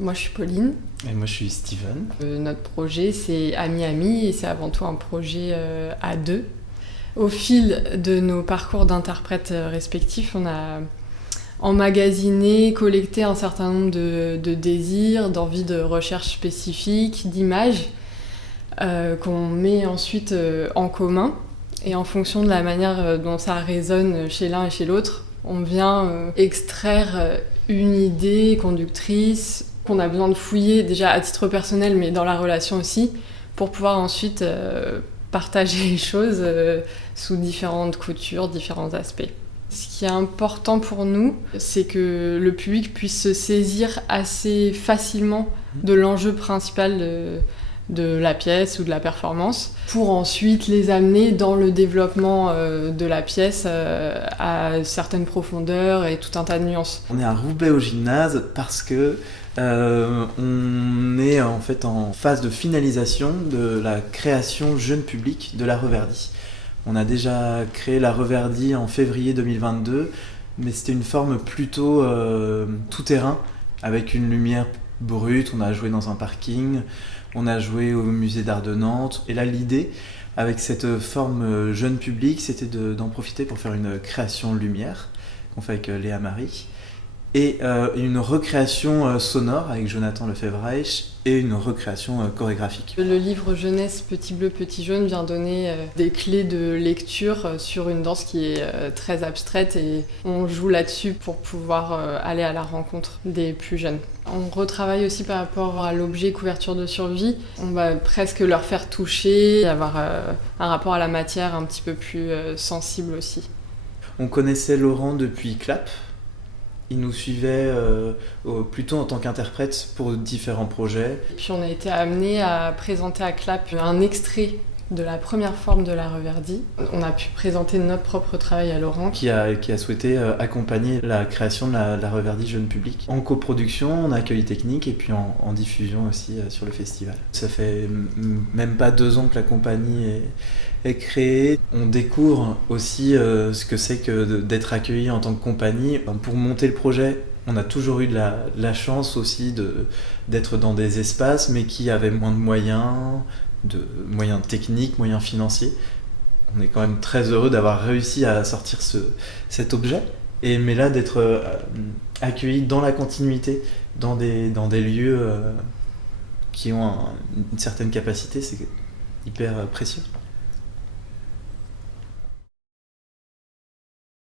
Moi, je suis Pauline. Et moi, je suis Steven. Notre projet, c'est Ami Ami et c'est avant tout un projet à deux. Au fil de nos parcours d'interprètes respectifs, on a emmagasiné, collecté un certain nombre de désirs, d'envies de recherche spécifiques, d'images qu'on met ensuite en commun. Et en fonction de la manière dont ça résonne chez l'un et chez l'autre, on vient extraire une idée conductrice qu'on a besoin de fouiller déjà à titre personnel, mais dans la relation aussi, pour pouvoir ensuite partager les choses sous différentes coutures, différents aspects. Ce qui est important pour nous, c'est que le public puisse se saisir assez facilement de l'enjeu principal de la pièce ou de la performance, pour ensuite les amener dans le développement de la pièce à certaines profondeurs et tout un tas de nuances. On est à Roubaix au gymnase parce que on est en fait en phase de finalisation de la création jeune public de la Reverdie. On a déjà créé la Reverdie en février 2022, mais c'était une forme plutôt tout-terrain, avec une lumière brute. On a joué dans un parking, on a joué au musée d'art de Nantes, et là l'idée avec cette forme jeune public, c'était d'en profiter pour faire une création lumière qu'on fait avec Léa Marie, et une recréation sonore avec Jonathan Lefebvre-Reich et une recréation chorégraphique. Le livre jeunesse Petit Bleu, Petit Jaune vient donner des clés de lecture sur une danse qui est très abstraite, et on joue là-dessus pour pouvoir aller à la rencontre des plus jeunes. On retravaille aussi par rapport à l'objet couverture de survie. On va presque leur faire toucher, avoir un rapport à la matière un petit peu plus sensible aussi. On connaissait Laurent depuis Clap. Il nous suivait plutôt en tant qu'interprète pour différents projets. Puis on a été amené à présenter à Clap un extrait de la première forme de la Reverdie. On a pu présenter notre propre travail à Laurent. Qui a souhaité accompagner la création de la Reverdie jeune public. En coproduction, en accueil technique et puis en diffusion aussi sur le festival. Ça fait même pas 2 ans que la compagnie est créée. On découvre aussi ce que c'est que d'être accueilli en tant que compagnie. Pour monter le projet, on a toujours eu de la chance aussi d'être dans des espaces, mais qui avaient moins de moyens techniques, moyens financiers. On est quand même très heureux d'avoir réussi à sortir cet objet. Mais là, d'être accueilli dans la continuité, dans des lieux qui ont une certaine capacité, c'est hyper précieux.